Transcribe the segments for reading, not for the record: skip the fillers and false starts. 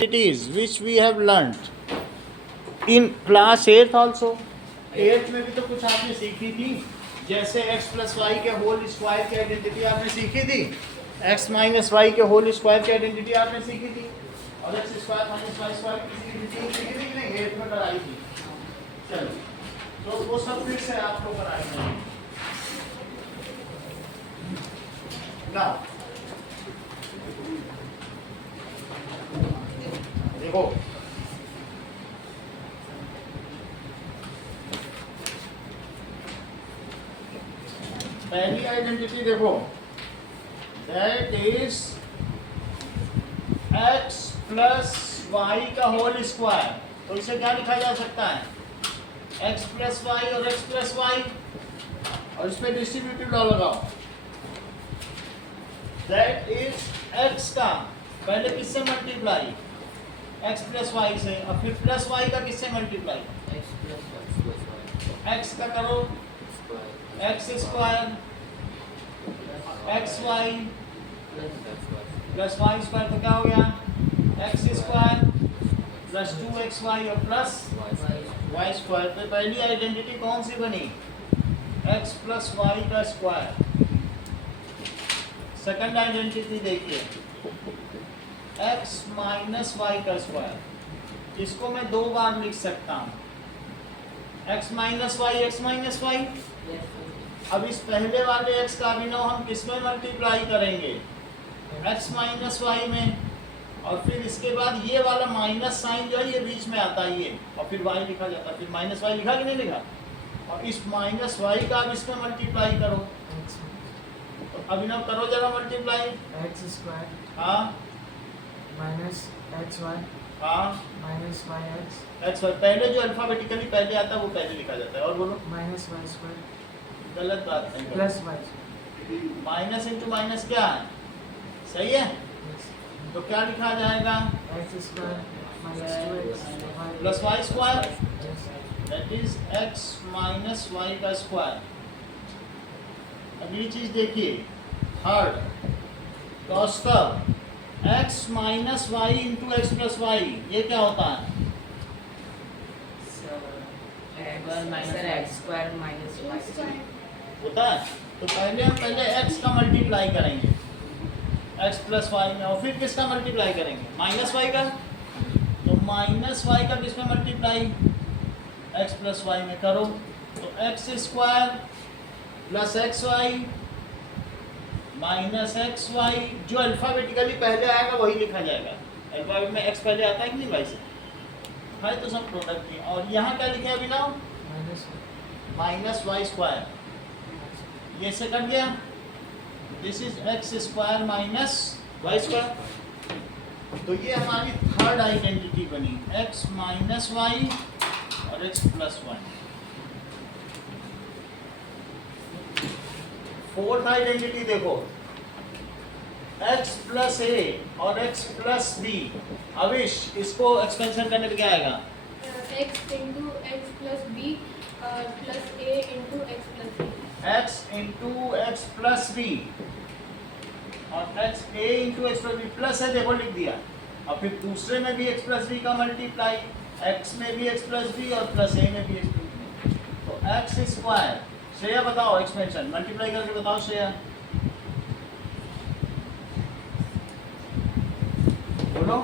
identities which we have learnt in class 8th also. 8th में भी तो कुछ आपने सीखी थी, जैसे x प्लस वाई के होल स्क्वायर की आइडेंटिटी आपने सीखी थी, x माइनस वाई के होल स्क्वायर की आइडेंटिटी आपने सीखी थी, और x square minus y square की आइडेंटिटी सीखी थी कि नहीं? 8th में कराई थी। चलो, तो वो सब फिर से आपको कराएंगे। नाउ देखो, पहली आइडेंटिटी देखो, that is x plus y का होल स्क्वायर। तो इसे क्या लिखा जा सकता है? x प्लस वाई और x प्लस वाई, और इस पे डिस्ट्रीब्यूटिव लॉ लगाओ। दैट इज x का पहले किससे मल्टीप्लाई? x प्लस वाई से, और फिर प्लस वाई का किससे मल्टीप्लाई? x का करो x square x y plus y square, तो क्या हो गया? एक्स स्क्वायर प्लस 2 XY और प्लस वाई स्क्वायर। तो पहली आइडेंटिटी कौन सी बनी? x प्लस वाई का स्क्वायर। सेकंड आइडेंटिटी देखिए, x माइनस वाई का स्क्वायर। इसको मैं दो बार लिख सकता हूँ, x minus y, x minus y. अब इस पहले वाले x का अभिनव हम किस में मल्टीप्लाई करेंगे? x माइनस वाई में, और फिर इसके बाद ये वाला माइनस साइन जो है ये बीच में आता है ये, और फिर y लिखा जाता है, फिर माइनस वाई लिखा कि नहीं लिखा? और इस माइनस वाई का अब इसमें मल्टीप्लाई करो, तो अभिनव करो जरा मल्टीप्लाई। एक्स स्क्वायर, हाँ, माइनस एक्स वाई, हाँ, minus y x, x y पहले जो अल्फाबेटिकली पहले आता है वो पहले लिखा जाता है। और बोलो, माइनस वाई स्क्वायर, गलत बात नहीं, plus y, minus into minus क्या है? सही है, तो क्या लिखा जाएगा? X square minus 2x plus y square, that is x minus y का स्क्वायर। अगली चीज देखिए, थर्ड कॉस्कव x minus y into x plus y, ये क्या होता है? होता है। तो पहले हम x का मल्टीप्लाई करेंगे x प्लस वाई में, और फिर किसका मल्टीप्लाई करेंगे? माइनस वाई का। तो माइनस वाई का किसमें मल्टीप्लाई? x प्लस वाई में करो, तो x square plus x y minus x y, जो अल्फाबेटिकली पहले आएगा वही लिखा जाएगा। अल्फाबेट में x पहले आता है कि नहीं भाई से? है तो सब प्रोडक्ट की। और यहाँ क्या लिखे अभी ना? माइनस वाई स्क्वायर, ये से कट गया। This is x square minus y square. तो ये हमारी थर्ड आइडेंटिटी बनी, x माइनस वाई और x plus y. Fourth identity देखो, x प्लस ए और x प्लस बी। अविश, इसको एक्सपेंशन करने पे क्या आएगा? x into x plus b plus a into x plus b. x into x plus b और x a into x plus b, plus है देखो लिख दिया, और फिर दूसरे में भी x प्लस बी का मल्टीप्लाई, x में भी x प्लस बी और प्लस a में भी x प्लस बी, तो एक्स स्क्वायर। श्रेया बताओ एक्सपेंशन मल्टीप्लाई करके बताओ श्रेया, बोलो।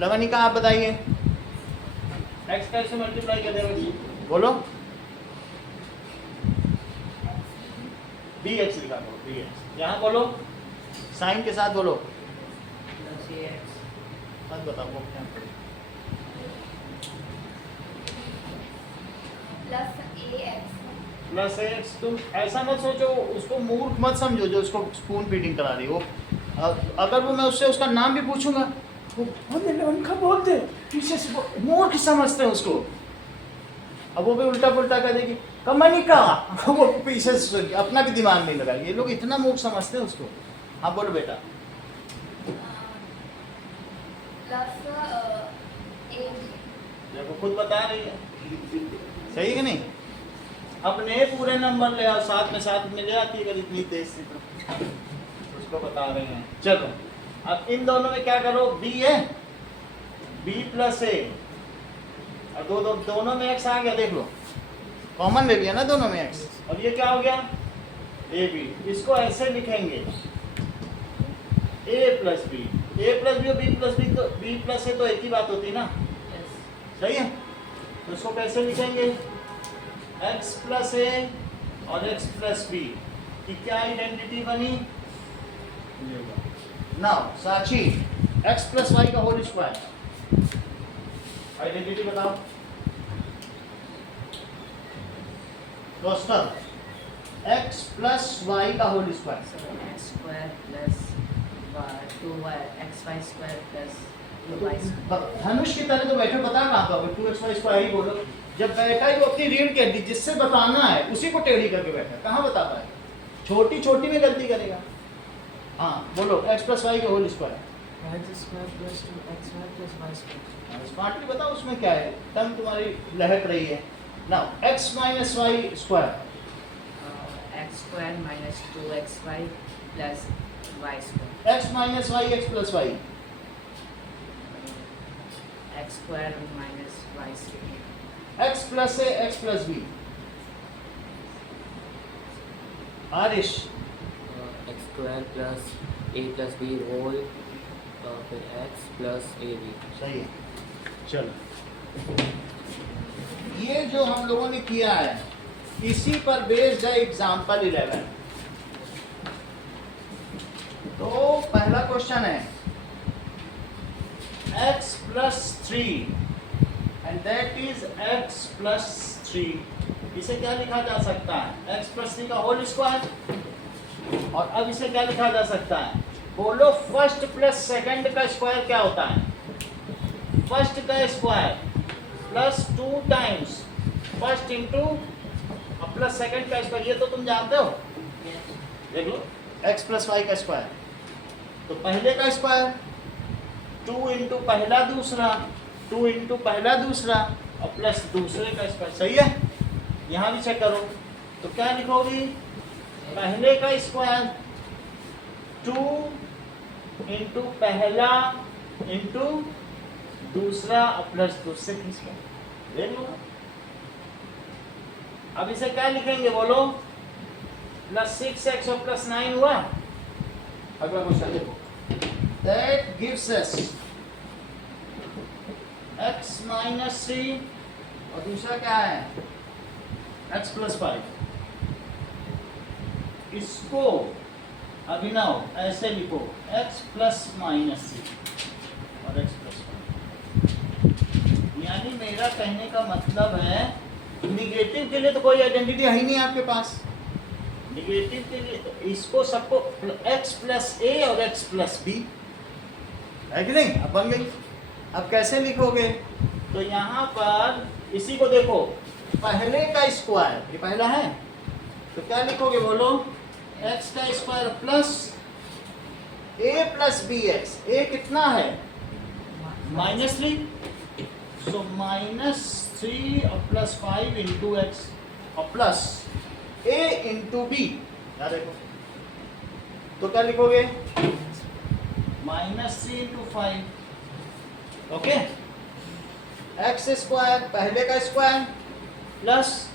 लवनिका आप बताइए, x कैसे मल्टीप्लाई कर देगा जी? बोलो। dx लिखा करो, dx। यहाँ बोलो, साइन के साथ बोलो। मत बताओ वो क्या पड़ेगा। Plus x. तुम ऐसा मत सोचो, उसको मूर्ख मत समझो जो उसको स्पून फीडिंग करा रही हो। अगर वो मैं उससे उसका नाम भी पूछूंगा, वो उनका बोलते पीछे से मूर्ख समझते हैं उसको। अब वो भी उल्टा पुल्टा कर देगी, कमनिका, वो पीछे से अपना भी दिमाग नहीं लगा। ये लोग इतना मूर्ख समझते हैं उसको। हाँ बोलो बेटा। देखो खुद बता रही है, सही है कि नहीं? अपने पूरे नंबर ले आओ, साथ में ले आती है अगर इतनी तेज से तो इसको बता रहे हैं। चलो अब इन दोनों में क्या करो, b है, b प्लस a और दोनों में x आ गया, देख लो कॉमन ले लिया ना दोनों में x, और ये क्या हो गया a b। इसको ऐसे लिखेंगे a प्लस बी और b प्लस बी, तो b प्लस a तो एक ही बात होती ना, सही है। तो इसको कैसे लिखेंगे, x प्लस a और x प्लस बी की क्या आइडेंटिटी बनी। Now Sakshi, x plus y का होल स्क्वायर आइडेंटिटी बताओ। दोस्तों x प्लस वाई का whole square, x square plus y 2y xy square plus y square. धनुष की तरह तो बैठे, बता कहाँ का 2xy स्क्वायर ही बोलो। जब बैठा ही वो अपनी रीढ़ की हड्डी जिससे बताना है उसी को टेढ़ी करके बैठा, कहाँ बता पाए, छोटी छोटी में गलती करेगा। हाँ बोलो, x प्लस वाई का whole square, x square plus 2xy plus y square. Smartly बताओ उसमें क्या है, टर्म तुम्हारी लहक रही है। Now x minus y square, X square minus 2xy plus y square. x minus y x plus y, X square minus y square. x plus a x plus b. Arish, x square plus a plus b whole फिर x plus a b. सही है। चलो ये जो हम लोगों ने किया है इसी पर बेस्ड है एग्जाम्पल 11। तो पहला क्वेश्चन है x plus 3 and that is x plus 3। इसे क्या लिखा जा सकता है, x प्लस 3 का होल स्क्वायर। और अब इसे क्या लिखा जा सकता है, बोलो फर्स्ट प्लस सेकंड का स्क्वायर क्या होता है, फर्स्ट का square plus 2 times first into plus second का स्क्वायर, ये तो तुम जानते हो। देख लो x प्लस वाई का स्क्वायर, तो पहले का स्क्वायर 2 इंटू पहला दूसरा, 2 इंटू पहला दूसरा और प्लस दूसरे का स्क्वायर। सही है, यहाँ भी चेक करो। तो क्या लिखोगी, पहले का स्क्वायर 2 इंटू पहला इंटू दूसरा और प्लस दूसरे का स्क्वायर। देख लो अब इसे क्या लिखेंगे, बोलो प्लस 6x और प्लस 9 हुआ। अगला क्वेश्चन देखो, that gives us x minus 3 और दूसरा क्या है x प्लस 5। इसको अभिनव ऐसे लिखो x प्लस माइनस 3 और x प्लस 5। यानी मेरा कहने का मतलब है निगेटिव के लिए तो कोई आइडेंटिटी है ही नहीं आपके पास, निगेटिव के लिए तो इसको सबको x प्लस a और x प्लस b है कि नहीं। अब बन गई। अब कैसे लिखोगे, तो यहाँ पर इसी को देखो, पहले का स्क्वायर, ये पहला है तो क्या लिखोगे, बोलो x का square plus a plus b x. a कितना है -3, सो -3 और प्लस 5 इंटू एक्स और प्लस a इंटू बी। क्या देखो, तो क्या लिखोगे -3 इंटू 5, ओके। एक्स स्क्वायर पहले का square plus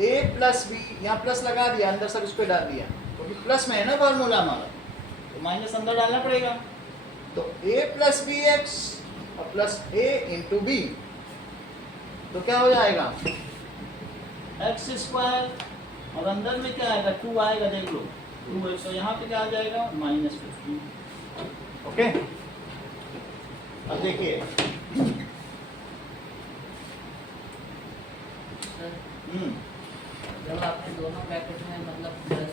a plus b, यहाँ प्लस लगा दिया, अंदर सब इसको डाल दिया क्योंकि तो प्लस में है ना फॉर्मूला हमारा, तो माइनस अंदर डालना पड़ेगा। तो a प्लस बी एक्स और प्लस a इंटू बी, तो क्या हो जाएगा एक्स स्क्वायर और अंदर में क्या आएगा 2 आएगा, देख लो 2x, तो यहाँ पे क्या आ जाएगा -15। ओके अब देखिए जब आपने दोनों ब्रैकेट में मतलब प्लस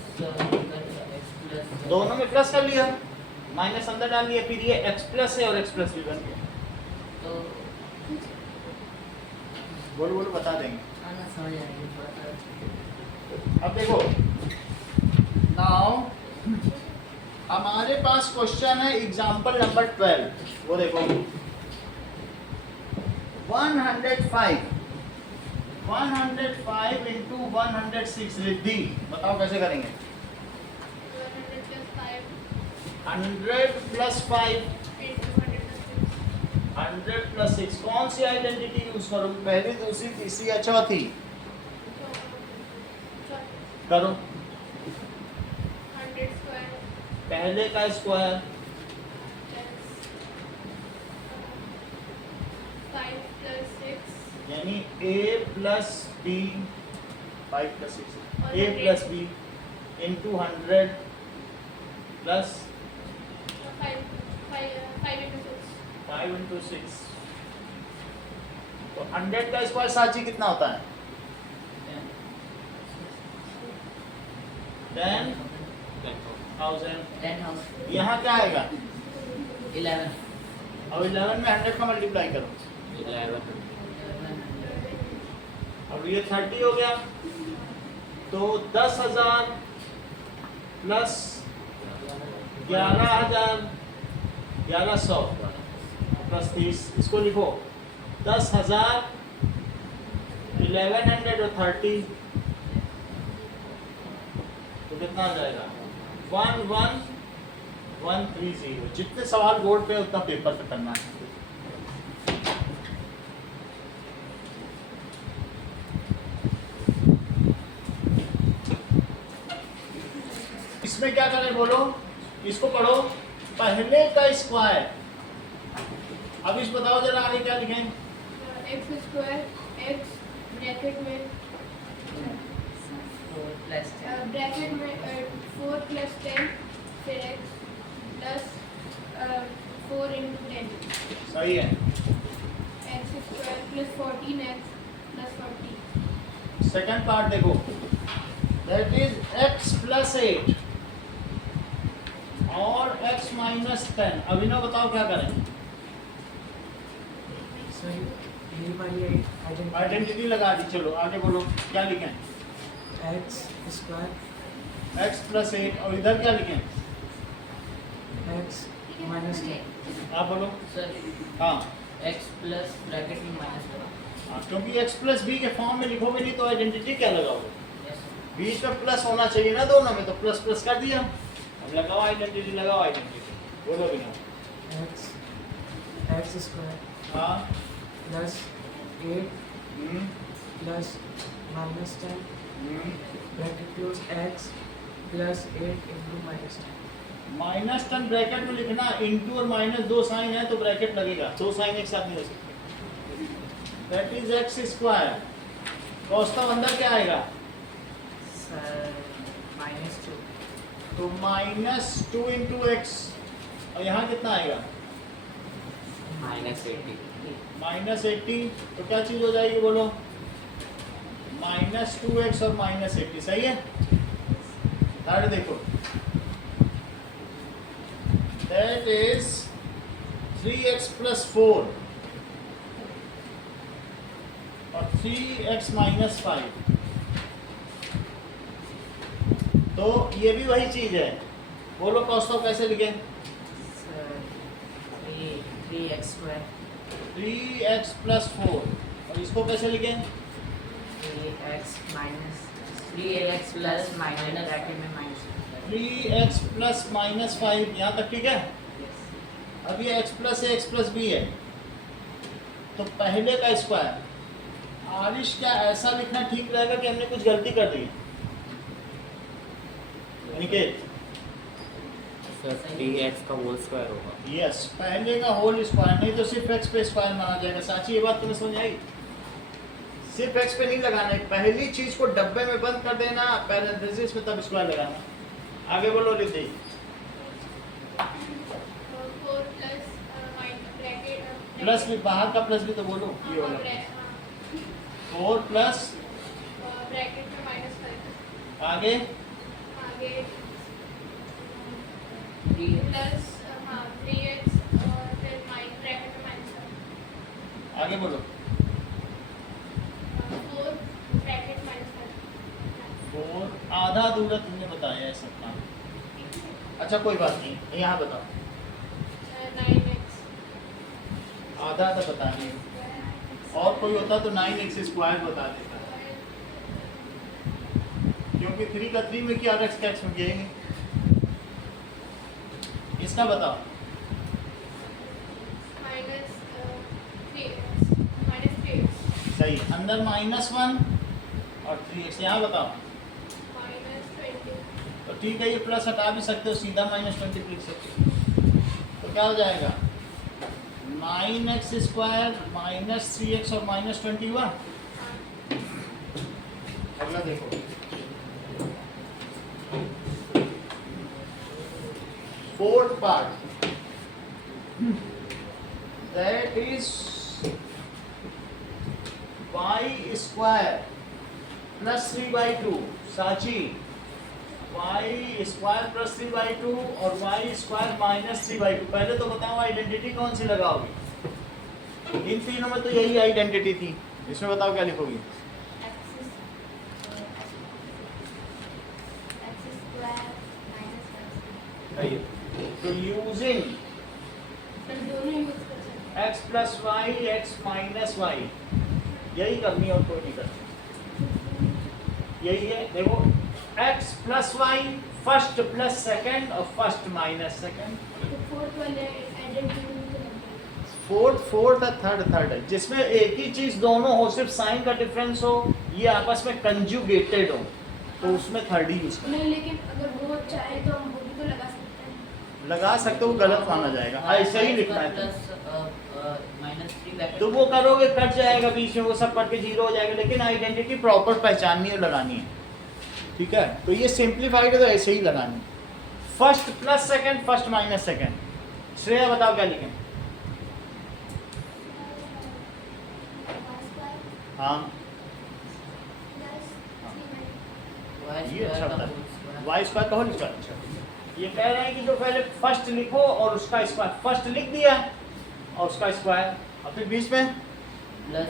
x प्लस दोनों में प्लस कर लिया, माइनस अंदर डाल दिया, फिर ये x प्लस है और x प्लस भी बन गया। तो बोलो बोलो बता देंगे। आना समझ आएगी थोड़ा सा। अब देखो नाउ हमारे पास क्वेश्चन है एग्जांपल नंबर 12, वो देखो 105 इंटू 106 रिद्धि, बताओ कैसे करेंगे। 100 plus 5 100 प्लस 5 into 100 प्लस 6 कौन सी आइडेंटिटी यूज करोगे, पहली, दूसरी, तीसरी या चौथी? करो 100 square पहले का स्क्वायर plus 5 plus 6 यानी a प्लस b 5 प्लस 6 और a 100 plus b into 100 plus 5 into 6 5 into 6 तो 100 का स्क्वायर साची कितना होता है? 10,000। 10,000 यहाँ क्या आएगा? 11 अब 11 में 100 का मल्टीप्लाई करो, 11 अब ये 30 हो गया, तो 10,000 प्लस 11,000 1100 प्लस 30, इसको लिखो 10,000 1100 और 30 तो कितना आ जाएगा? 11130। जितने सवाल बोर्ड पे उतना पेपर पे करना है। इसमें क्या करें बोलो, इसको पढ़ो, पहले का स्क्वायर। अब इस बताओ जरा आगे क्या लिखें? x square x ब्रैकेट में 4 plus 10 ब्रैकेट में 4 plus 10 फिर x plus 4 into 10 सही है। x square plus 14x plus 40 second part देखो, दैट इज x प्लस 8 और x माइनस 10। अभिनव बताओ क्या करें? आइडेंटिटी लगा दी, चलो आगे बोलो क्या लिखें? एक्स स्क्वायर x प्लस 8 और इधर क्या लिखें? एक्स माइनस 10 आप बोलो। सर हाँ x प्लस ब्रैकेट में माइनस हाँ, क्योंकि x प्लस बी के फॉर्म में लिखोगे नहीं तो आइडेंटिटी क्या लगाओगे? यस बीच में प्लस होना चाहिए ना दोनों में, तो प्लस प्लस कर दिया। अब लगाओ आइडेंटिटी, लगाओ आइडेंटिटी, बोलो भी ना। एक्स स्क्वायर हाँ प्लस 8 हम्म, प्लस माइनस 10 हम्म। Bracket close x plus 8 into minus 10 minus 10 bracket में लिखना, इंटू और माइनस दो साइन है तो ब्रैकेट लगेगा, दो साइन एक साथ नहीं हो सकते। That is x square. Kaustav अंदर क्या आएगा? सर माइनस 2 तो माइनस 2 इंटू एक्स, और यहाँ कितना आएगा? -80 माइनस 80। तो क्या चीज हो जाएगी बोलो? माइनस 2x और माइनस 80, सही है। थर्ड देखो, दैट इज 3x प्लस 4 और 3x माइनस 5। तो ये भी वही चीज है, बोलो कौस्तव कैसे लिखें? Sir 3x square 3x plus 4 और इसको कैसे लिखें? 3x minus 3x plus minus bracket में माइनस 3x प्लस माइनस 5, यहाँ तक ठीक है। यस अब ये x प्लस है, x प्लस बी है, तो पहले का स्क्वायर। आरिश क्या ऐसा लिखना ठीक रहेगा कि हमने कुछ गलती कर दी? निकेत सर 3x का होल स्क्वायर होगा। यस, पहले का होल स्क्वायर, नहीं तो सिर्फ x पे स्क्वायर माना जाएगा। साची ये बात तुम्हें समझ आई? सिर्फ x पे नहीं लगाना है, पहली चीज को डब्बे में बंद कर देना, पैरेंथेसिस में तब स्क्वायर लगाना। आगे बोलो रिद्धि। 4 plus ब्रैकेट प्लस भी, बाहर का प्लस भी तो बोलो, ये वाला 4 प्लस ब्रैकेट में माइनस 5 आगे आगे 3x प्लस 3x और फिर ब्रैकेट में माइनस आगे बोलो 4 ब्रैकेट माइनस 4 आधा अधूरा तुमने बताया है सब काम। अच्छा कोई बात नहीं, यहाँ बताओ 9x आधा तो बताइए, और कोई होता तो 9x स्क्वायर बता देता, क्योंकि 3 का 3 में किया, x का x में किया ही नहीं। इसका बताओ। minus 3x minus 3x सही, अंदर -1 और 3x, यहाँ बताओ। minus 20 तो ठीक है, ये प्लस हटा भी सकते हो, सीधा -20 लिख सकते हो। तो क्या हो जाएगा, -x² -3x और -20 हुआ। अगला देखो, fourth part, that is y² plus 3/2। साची, y² प्लस 3/2 और y² माइनस 3/2। पहले तो बताओ आइडेंटिटी कौन सी लगाओगी। इन तीनों में तो यही आइडेंटिटी थी, इसमें बताओ क्या लिखोगी। तो यूजिंग तो दोनों यूज कर सकते x plus y x minus y, यही करनी है और कोई नहीं करनी, यही है। देखो x plus y first plus second और फर्स्ट माइनस सेकंड, हैं। तो फोर्थ वाले आइडेंटिटी फोर्थ और थर्ड है, जिसमें एक ही चीज दोनों हो, सिर्फ साइन का डिफरेंस हो, ये आपस में कंजुगेटेड हो, तो उसमें थर्ड ही यूज नहीं, लेकिन अगर वो चाहे तो हम वो भी तो लगा सकते हैं। लगा सकते हो, गलत माना जाएगा, ऐसे ही लिखना है। प्लस -3 तो वो करोगे कट जाएगा बीच में, वो सब कट के 0 हो जाएगा, लेकिन आइडेंटिटी प्रॉपर पहचाननी और लगानी है, ठीक है। तो ये सिंप्लीफाइड है तो ऐसे ही लगानी, first plus second first minus second. Shreya बताओ क्या लिखें। हाँ ये अच्छा होता है, y² का होल स्क्वायर। अच्छा, ये कह रहे हैं कि जो पहले फर्स्ट लिखो और उसका स्क्वायर, फर्स्ट लिख दिया और उसका स्क्वायर, और फिर बीच में प्लस,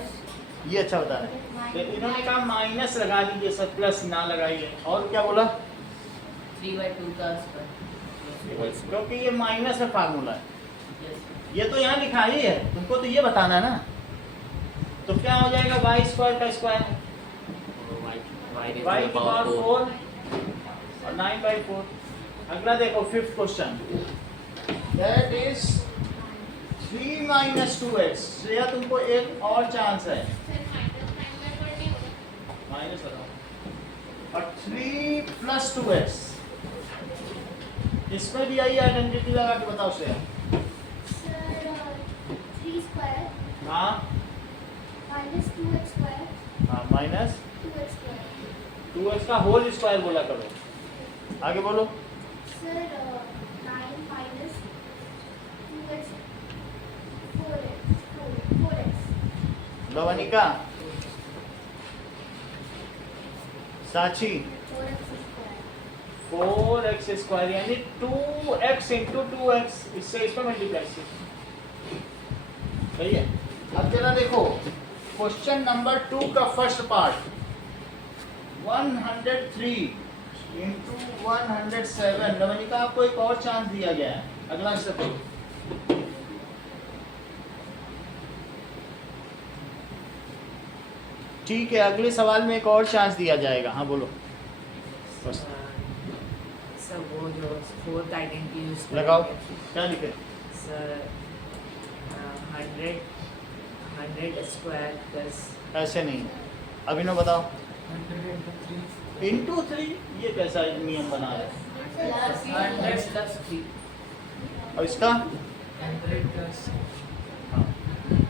ये अच्छा होता है। तो इन्होंने कहा माइनस लगा लीजिए सर, प्लस ना लगाइए। और क्या बोला, 3/2 का स्क्वायर। क्योंकि ये माइनस में फार्मूला है, यस, ये तो यहाँ लिखा ही है, तुमको तो ये बताना है ना। तो क्या हो जाएगा, y² का स्क्वायर y की पावर 4 और 9/4। अगला देखो, fifth question, that is 3 - 2x। Shreya तुमको एक और चांस है, सर -9/4 नहीं होगा। माइनस बताओ, और 3 + 2x, इसमें भी यही आइडेंटिटी लगा के बताओ श्रेया। सर 3 स्क्वायर हाँ minus 2x square हाँ, माइनस 2x square 2x का होल स्क्वायर बोला करो, आगे बोलो। सर 9 minus 2x 4x लवनिका, साची, 4x square 4x² यानी 2x × 2x, इससे इसमें मल्टीप्लाई से, सही है। अब जरा देखो क्वेश्चन नंबर 2 का फर्स्ट पार्ट, 103 × 107। लवनिका आपको एक और चांस दिया गया है, अगला स्टेप देखो। ठीक है, अगले सवाल में एक और चांस दिया जाएगा। हाँ बोलो, बस सर वो जो फोर्थ आइडेंटिटी यूज लगाओ, क्या लिखे। सर 100 स्क्वायर प्लस ऐसे नहीं, अभिनव बताओ। 100 इंटू 3, ये कैसा नियम बना है, प्लस 100 प्लस 3, और इसका 100 प्लस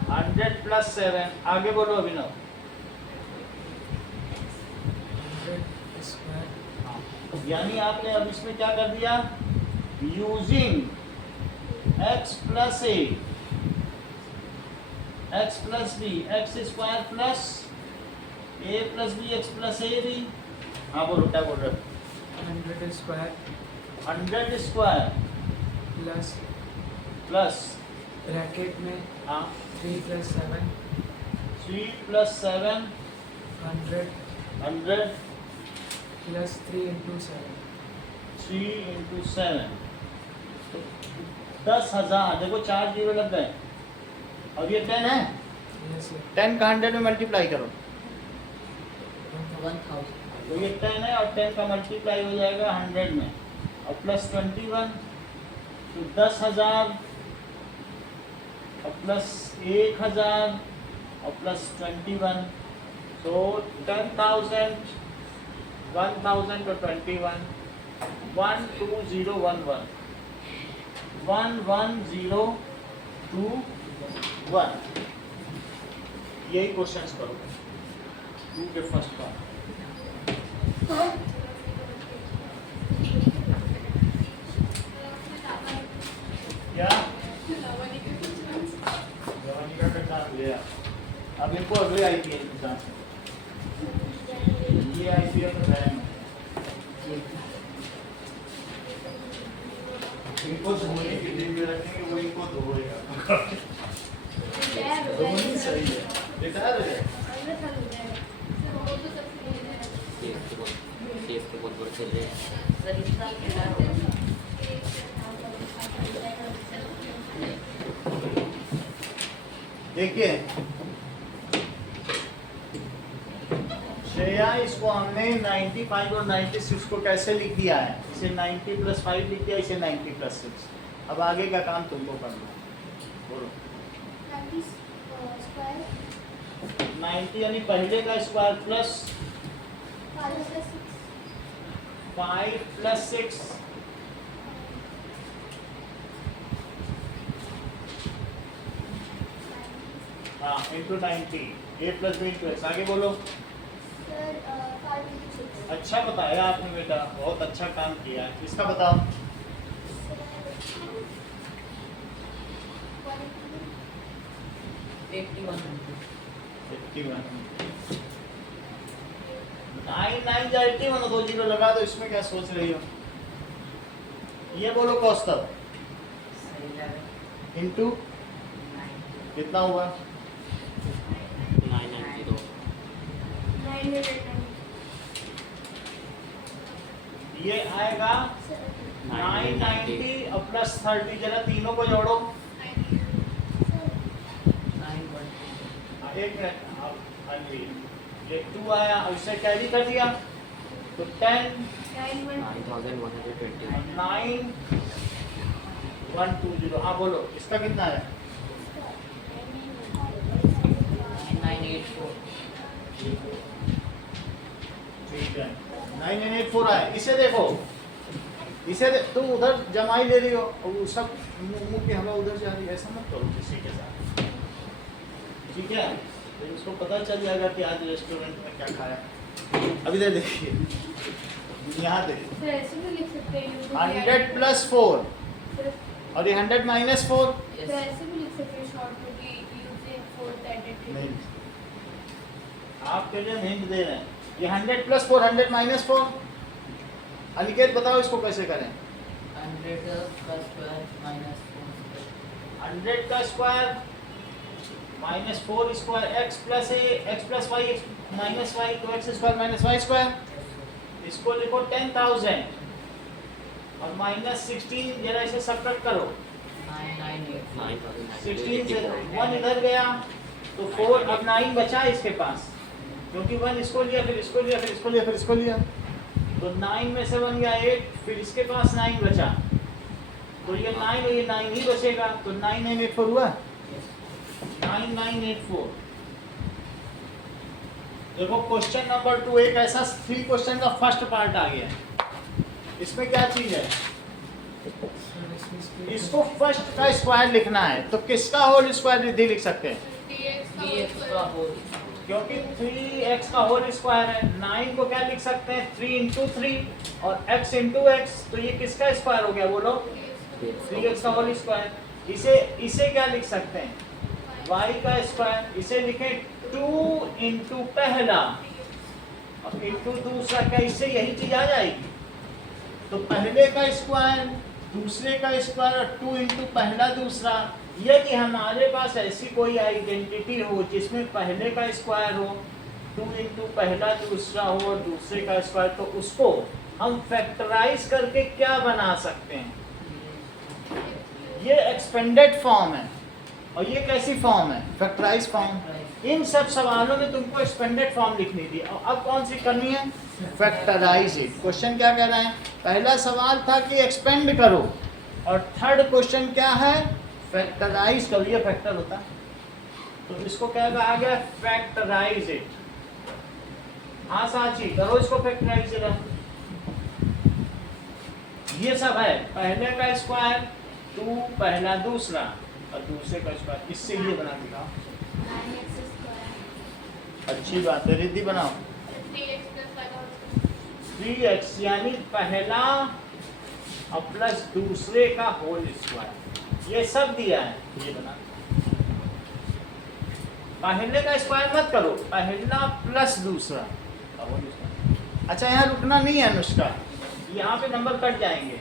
100 + 7। आगे बोलो अभिनव। 100 स्क्वायर यानी आपने अब इसमें क्या कर दिया, using x + a x + b x² + a + b x + a b। हाँ बोलो, क्या बोल रहे हो। 100 स्क्वायर 100 स्क्वायर प्लस ब्रैकेट में हाँ 3 + 7 3 + 7 100 100 प्लस 3 × 7 3 × 7 10,000। देखो 4 जीरो लग गए, और ये 10 है, यस सर 10 का 100 में मल्टीप्लाई करो, 1000, तो ये 10 है और 10 का मल्टीप्लाई हो जाएगा 100 में, और +21 तो 10,000 और प्लस 1,000 और प्लस 21, so 10,000, 1,000 to 21, 12011, 11021, यही क्वेश्चंस करो 2 के फर्स्ट पार्ट। क्या जवानिका का काम लिया, अब इनको अगले आईपीएल के साथ ये आईपीएल में है, इनको धोने की टीम में रखेंगे, वो इनको धोएगा। धोनी सही है, रिटायर हो जाए। के बहुत बड़े खेल रहे हैं। सर इतना खेला होगा। देखिए श्रेया, इसको हमने 95 और 96 को कैसे लिख दिया है, इसे 90 + 5 लिख दिया, इसे 90 + 6। अब आगे का काम तुमको करना है, बोलो। 90 यानी पहले का स्क्वायर प्लस 5 + 6, हाँ इंटू 90, a + b × x। आगे बोलो। अच्छा बताया आपने बेटा, बहुत अच्छा काम किया है। इसका बताओ। 81 9 9 जा 81, 2 0 लगा दो, इसमें क्या सोच रही हो। ये बोलो कौस्तभ, इंटू कितना हुआ 990। ये आएगा 990 और प्लस 30, जरा तीनों को जोड़ो। 912 एक मिनट, ये 2 आया और इससे कैरी कर दिया तो 10 9120। 9120। हाँ बोलो, इसका कितना है 984 ठीक है 9984 आया। इसे देखो, तुम उधर जमाई ले रही हो और वो सब मुंह की हवा उधर जा रही है, ऐसा मत करो किसी के साथ, ठीक है। तो उसको पता चल जाएगा कि आज रेस्टोरेंट में क्या खाया। अब इधर देखिए, यहाँ देखिए 100 + 4 और ये 100 - 4 नहीं, आपके लिए हिंट दे रहे हैं। ये 100 + 4 100 - 4। अनिकेत बताओ इसको कैसे करें। 100 का स्क्वायर माइनस 100 का square minus 4 square x + a x + y x - y तो x² - y²। इसको लिखो 10,000 और -16, जरा इसे सब्ट्रैक्ट करो। 16 से 1 इधर गया तो 4, अब 9 बचा इसके पास, क्योंकि 1 इसको लिया, फिर इसको लिया, फिर इसको लिया, फिर इसको लिया, तो 9 में से बन गया 8, फिर इसके पास 9 बचा, तो ये 9 और ये 9 ही बचेगा, तो 9984 हुआ। 9984। देखो क्वेश्चन नंबर 2 एक ऐसा 3 क्वेश्चन का फर्स्ट पार्ट आ गया। इसमें क्या चीज है, इसको फर्स्ट का स्क्वायर लिखना है, तो किसका होल स्क्वायर रिद्धि लिख सकते हैं, dx का होल, क्योंकि 3x का होल स्क्वायर है। 9 को क्या लिख सकते हैं 3 × 3 और x × x, तो ये किसका स्क्वायर हो गया बोलो 3x का होल स्क्वायर। इसे क्या लिख सकते हैं y का स्क्वायर। इसे लिखें 2 × पहला और इंटू दूसरा, क्या इससे यही चीज आ जाएगी। तो पहले का स्क्वायर, दूसरे का स्क्वायर और 2 × पहला दूसरा। यदि हमारे पास ऐसी कोई आइडेंटिटी हो जिसमें पहले का स्क्वायर हो, 2 × पहला दूसरा हो और दूसरे का स्क्वायर, तो उसको हम फैक्टराइज करके क्या बना सकते हैं, ये एक्सपेंडेड फॉर्म है और ये कैसी फॉर्म है फैक्टराइज फॉर्म। इन सब सवालों में तुमको एक्सपेंडेड फॉर्म लिखनी थी, और अब कौन सी करनी है फैक्टराइज। क्वेश्चन क्या कह रहा है, पहला सवाल था कि एक्सपेंड करो, और थर्ड क्वेश्चन क्या है, फैक्टराइज कर लिया, फैक्टर होता है तो इसको क्या कहा गया, फैक्टराइज इट। हाँ साची करो इसको फैक्टराइज जरा। ये सब है पहले का स्क्वायर 2 पहला दूसरा और दूसरे का स्क्वायर, इससे ये बना दिखाओ। 9x square अच्छी बात है रिद्धि बनाओ। 3x plus 5 3x यानी पहला और प्लस दूसरे का होल स्क्वायर, ये सब दिया है, ये बना। पहले का स्क्वायर मत करो, पहला प्लस दूसरा का होल स्क्वायर। अच्छा यहाँ रुकना नहीं है अनुष्का, यहाँ पे नंबर कट जाएंगे,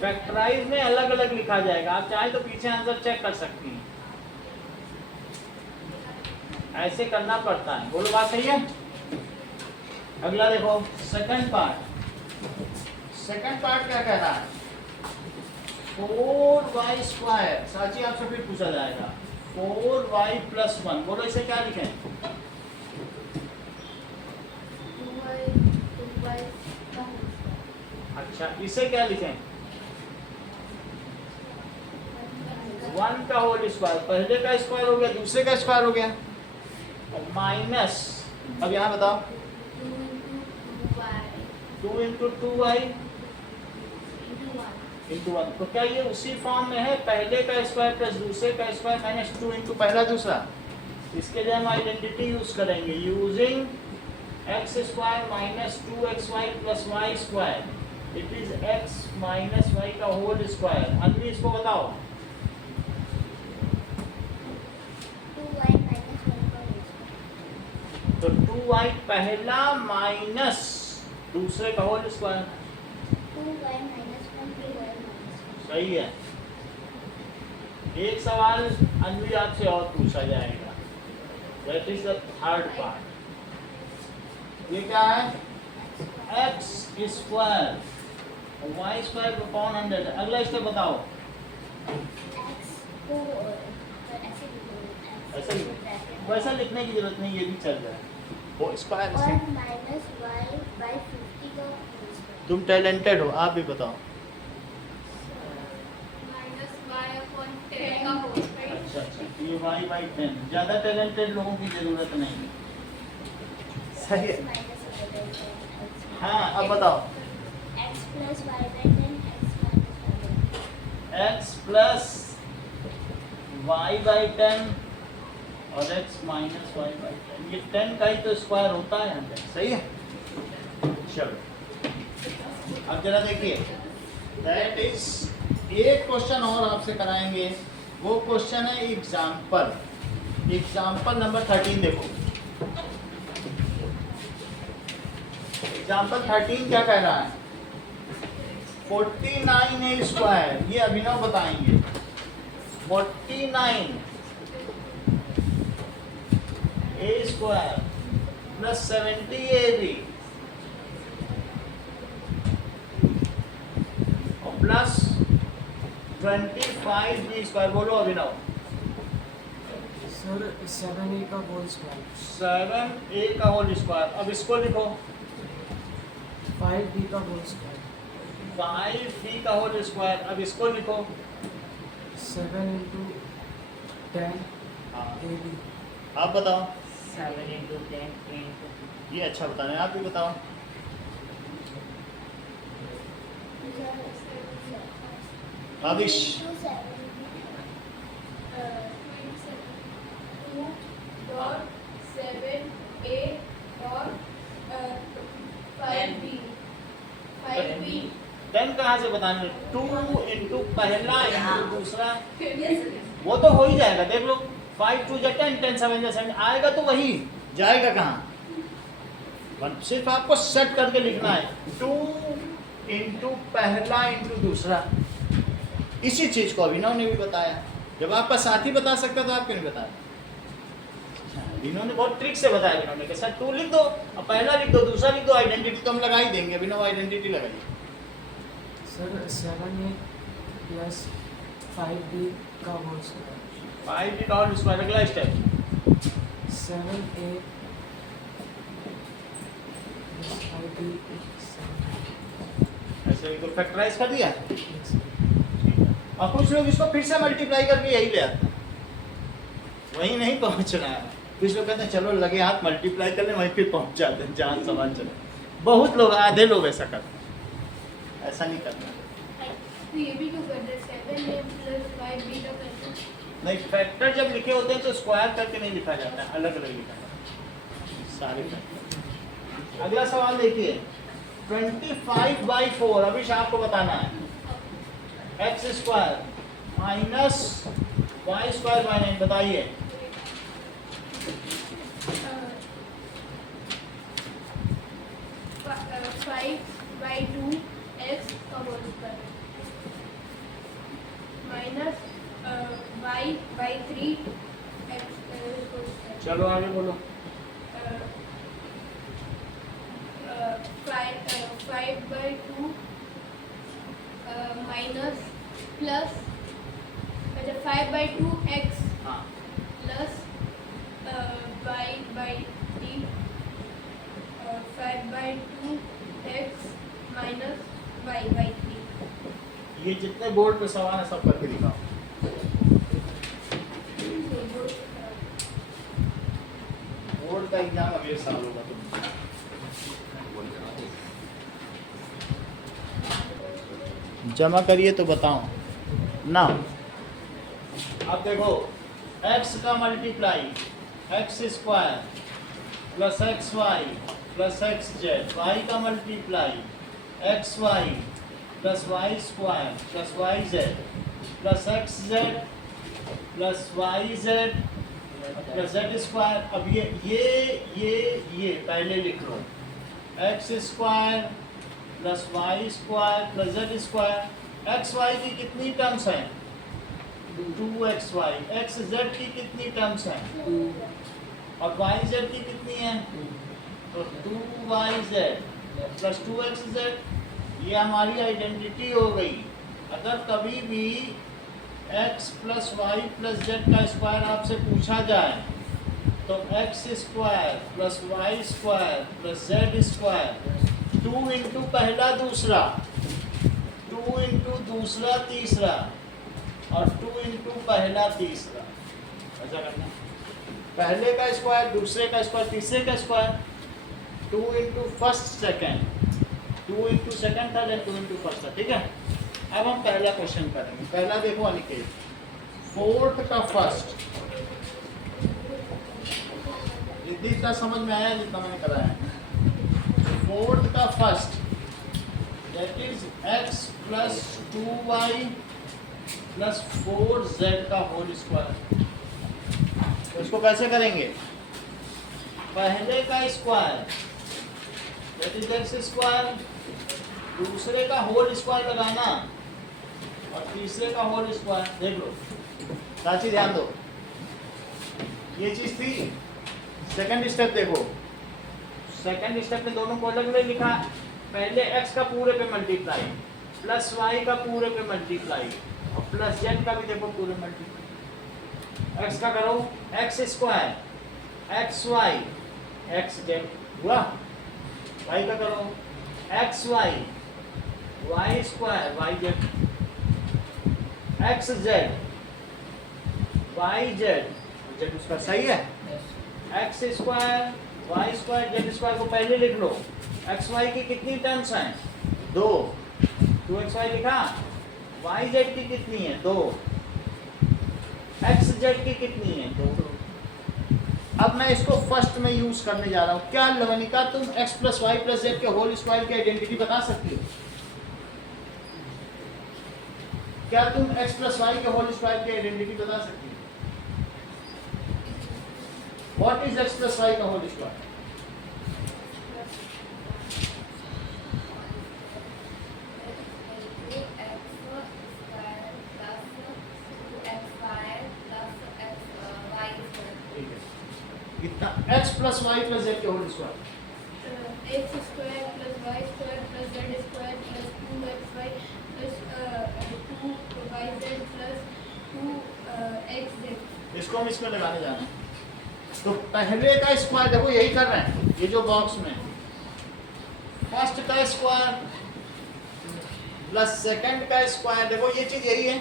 फैक्टराइज में अलग अलग लिखा जाएगा, आप चाहे तो पीछे आंसर चेक कर सकती हैं, ऐसे करना पड़ता है। बोलो बात सही है। अगला देखो सेकंड पार्ट क्या कह रहा है, 4y स्क्वायर। साची आपसे फिर पूछा जाएगा 4y प्लस 1, बोलो इसे क्या लिखें। 2y अच्छा इसे क्या लिखें, 1 का होल स्क्वायर, पहले का स्क्वायर हो गया दूसरे का स्क्वायर हो गया, और माइनस, अब यहाँ बताओ 2 इंटू 2y इंटू 1, तो क्या ये उसी फॉर्म में है, पहले का स्क्वायर प्लस दूसरे का स्क्वायर माइनस 2 इंटू पहला दूसरा। इसके लिए हम आइडेंटिटी यूज करेंगे, using x square minus 2xy plus y square, it is x minus y का होल स्क्वायर। अन्वी इसको बताओ। 2y minus 1 का होल स्क्वायर। तो 2y पहला माइनस दूसरे का whole square, 2y minus 1 2y minus 1। सही है। एक सवाल अन्वी आपसे और पूछा जाएगा, that is the third part. ये क्या है, x square y square upon 100। अगला स्टेप बताओ। x को ऐसे लिखो, ऐसे लिखो, वैसा लिखने की जरूरत नहीं, ये भी चल रहा है। वो स्क्वायर 1 minus y by 50 का होल स्क्वायर। तुम टैलेंटेड हो, आप भी बताओ। minus y upon 10 का होल स्क्वायर। अच्छा अच्छा, ये y बाई 10, ज़्यादा टैलेंटेड लोगों की जरूरत नहीं। सही है। x minus y by 10। हाँ अब बताओ। x plus y by 10 x minus y by 10। x plus y by 10 और x माइनस y बाई 10, ये 10 का ही तो स्क्वायर होता है 100, सही है। चलो अब जरा देखिए, दैट इज एक क्वेश्चन और आपसे कराएंगे, वो क्वेश्चन है एग्जाम्पल नंबर 13। देखो एग्जाम्पल 13 क्या कह रहा है, 49a स्क्वायर, ये अभिनव बताएंगे। 49 a स्क्वायर प्लस 70ab और प्लस 25b स्क्वायर। बोलो अभिनव। सर 7a का होल स्क्वायर, 7a का होल स्क्वायर। अब इसको लिखो 5b का होल स्क्वायर, 5b का होल स्क्वायर। अब इसको लिखो 7 into 10 हाँ, ab, आप बताओ। 7 into 10 into ये अच्छा बता रहे हैं, आप भी बताओ। भाविश 10 कहाँ से बताने, 2 इंटू पहला इंटू दूसरा, वो तो हो ही जाएगा। देख लो 5 2 10 10 7 7 आएगा तो वही जाएगा कहाँ, सिर्फ आपको सेट करके लिखना है, 2 इंटू पहला इंटू दूसरा। इसी चीज को अभिनव ने भी बताया, जब आपका साथी बता सकता तो आप क्यों नहीं बताया। इन्होंने बहुत ट्रिक से बताया, इन्होंने कहा सर 2 लिख दो और पहला लिख दो दूसरा लिख दो, आइडेंटिटी तो हम लगा ही देंगे। अभिनव आइडेंटिटी लगाइए। सर 7a plus 5b का होल स्क्वायर, 5b का होल स्क्वायर। अगला स्टेप 7a plus 5b, ऐसे को फैक्टराइज कर दिया। 7 और कुछ लोग इसको फिर से मल्टीप्लाई करके यही ले आते हैं, वहीं नहीं पहुंचना है। कुछ लोग कहते हैं चलो लगे हाथ मल्टीप्लाई कर ले, वहीं फिर पहुंच जाते हैं जहाँ सवाल चले। बहुत लोग, आधे लोग ऐसा करते हैं, ऐसा नहीं करना। तो ये भी क्यों कर रहे हैं? 7 प्लस 5 भी तो करते हैं। नहीं, फैक्टर जब लिखे होते हैं तो स्क्वायर करके नहीं लिखा जाता है, अलग अलग लिखा जाता है सारे फैक्टर। अगला सवाल देखिए, 25/4, अभी आपको बताना है, x square minus y square by 9, बताइए। 5/2 x का whole square minus y/3 x whole square. चलो आगे बोलो। 5/2 माइनस प्लस, अच्छा 5/2 x हाँ, plus y/3 5/2 x minus y/3। ये जितने बोर्ड पे सवाल है सब करके दिखाओ। बोर्ड का एग्जाम अगले साल होगा तो जमा करिए तो बताओ ना। अब देखो, x का multiply x square plus x y plus x z, y का multiply x y plus y square plus y z plus x z plus y z plus z square. अब ये पहले लिख लो, x square plus y square plus z square. X y की कितनी terms हैं? 2xy। X Z की कितनी टर्म्स हैं? और वाई जेड की कितनी है? तो 2yz प्लस 2xz। ये हमारी आइडेंटिटी हो गई। अगर कभी भी x plus y plus z का स्क्वायर आपसे पूछा जाए तो x square plus y square plus z square 2 into पहला दूसरा, 2 इंटू दूसरा तीसरा और 2 इंटू पहला तीसरा। ऐसा करना, पहले का स्क्वायर, दूसरे का स्क्वायर, तीसरे का square, 2 into first second, 2 into second था, 2 इंटू फर्स्ट था। ठीक है, अब हम पहला क्वेश्चन करेंगे। पहला देखो अनिकेत, 4th का फर्स्ट, जितना समझ में आया जितना मैंने कराया है। 4th का first that is x plus 2y plus 4z का होल स्क्वायर। तो इसको कैसे करेंगे? पहले का square that is x square, दूसरे का होल स्क्वायर लगाना और तीसरे का होल स्क्वायर। देख लो साची, ध्यान दो, ये चीज थी। सेकंड स्टेप देखो, सेकंड स्टेप में दोनों को अलग अलग लिखा। पहले x का पूरे पे मल्टीप्लाई प्लस y का पूरे पे मल्टीप्लाई और प्लस z का भी देखो पूरे मल्टीप्लाई। x का करो x square x y x z हुआ, y का करो x y y square y z, x z y z z उसका सही है। X square y square z square को पहले लिख लो। एक्स वाई की कितनी टर्म्स हैं? 2, 2xy लिखा। वाई जेड की कितनी है? 2। एक्स जेड की कितनी है? 2। अब मैं इसको फर्स्ट में यूज करने जा रहा हूँ। क्या लवनिका तुम x plus y plus z के होल स्क्वायर की आइडेंटिटी बता सकती हो? क्या तुम x प्लस वाई के होल स्क्वायर की आइडेंटिटी बता सकती हो? What is x plus y का होल स्क्वायर? कितना? x plus y plus z के whole square. X square plus y square plus z square plus 2xy plus 2yz plus 2xz। इसको हम इसमें लगाने जा रहे हैं। तो पहले का स्क्वायर देखो, यही कर रहे हैं, ये जो बॉक्स में फर्स्ट का स्क्वायर प्लस सेकंड का स्क्वायर, देखो ये चीज यही है।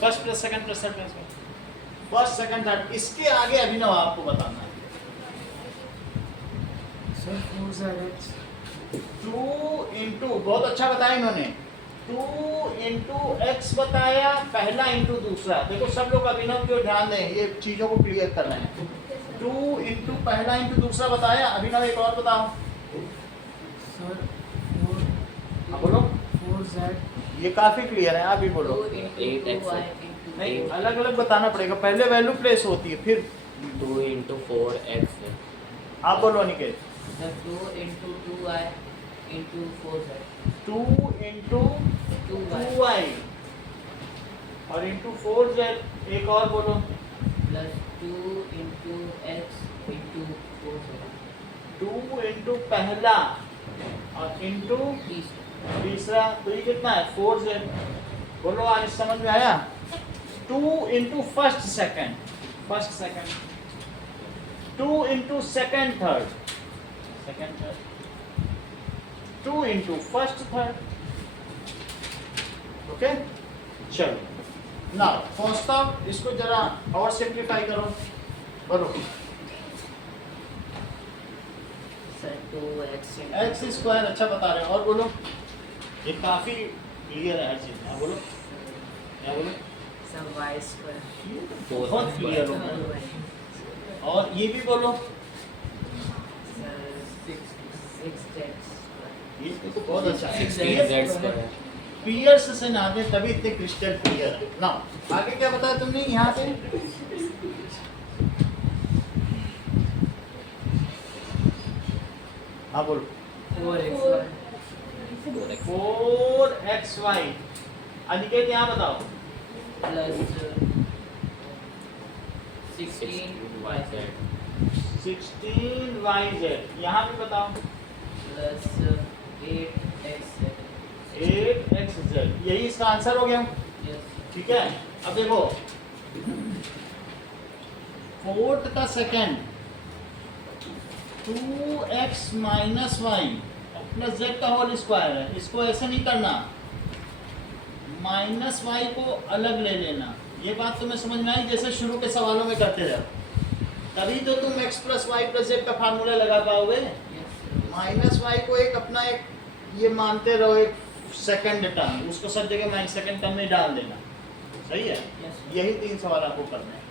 First plus second plus third plus first second third, इसके आगे अभिनव आपको बताना है। Sir, 4zx 2 इंटू, बहुत अच्छा बताया इन्होंने, 2 इंटू एक्स बताया पहला इंटू दूसरा। देखो सब लोग अभिनव को ध्यान दें, ये चीजों को क्लियर कर रहे हैं। 2 इंटू पहला इंटू दूसरा बताया। अभिनव एक और बताओ। Sir, हाँ बोलो, 4z ये काफी क्लियर है, आप भी बोलो। 2 into 8x 2y into नहीं, अलग अलग बताना पड़ेगा, पहले वैल्यू प्लेस होती है फिर 2 into 4x है। आप बोलो Aniket. the 2 into 2y into 4z 2 into 2y 2y और इंटू 4z। एक और बोलो। plus 2 into x into 4z 2 into पहला और इंटू तीसरा तीसरा, तो ये कितना है 4z। बोलो आज समझ में आया। 2 into first second 2 into second third 2 into first third. Okay चलो ना पहुंचता, इसको जरा और सिंप्लीफाई करो। बोलो sir 2x into x square, अच्छा बता रहे हो। और बोलो, ये काफी क्लियर है हर चीज। हाँ बोलो, क्या बोलो, sir y square बहुत क्लियर हो गया। 2y और ये भी बोलो, sir 6z square ये देखो बहुत अच्छा है। 16z square। पियर्स से नापे तभी इतने क्रिस्टल क्लियर है ना। आगे क्या बताया तुमने यहाँ पे? हाँ बोलो। 4xy 4xy। अनिकेत यहाँ बताओ। plus 16yz 16yz। यहाँ भी बताओ। plus 8xz 8xz। यही इसका आंसर हो गया। yes ठीक है, अब देखो फोर्थ का second 2x minus y plus z का होल स्क्वायर है। इसको ऐसे नहीं करना, माइनस वाई को अलग ले लेना। ये बात तुम्हें समझ में आई? जैसे शुरू के सवालों में करते रहो, तभी तो तुम x plus y plus z का फार्मूला लगा पाओगे। yes माइनस वाई को एक अपना एक ये मानते रहो, एक सेकंड टर्म, उसको सब जगह माइनस सेकंड टर्म में डाल देना। सही है, yes यही 3 सवाल आपको करने हैं।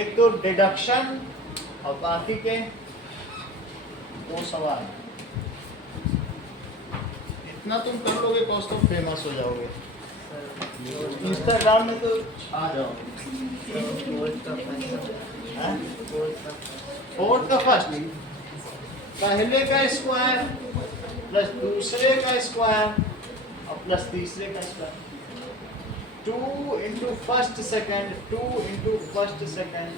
एक तो डिडक्शन और बाकी के 2 सवाल। इतना तुम कर लोगे कौस तुम फेमस हो जाओगे। sir इंस्टाग्राम में तो आ जाओ। fourth का first हैं? fourth का फोर्थ का फर्स्ट, पहले का स्क्वायर प्लस दूसरे का स्क्वायर और प्लस तीसरे का square. 2 into first second 2 into first second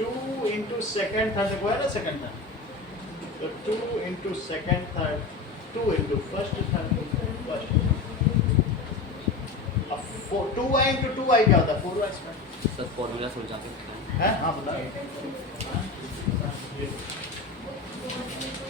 2 into second third देखो है ना सेकंड थर्ड, तो 2 into second third 2 into first third first. अब 2y इंटू 2y क्या होता है 4y स्क्वायर सर फॉर्मूला सुलझा सकते हैं। है। हाँ बताओ।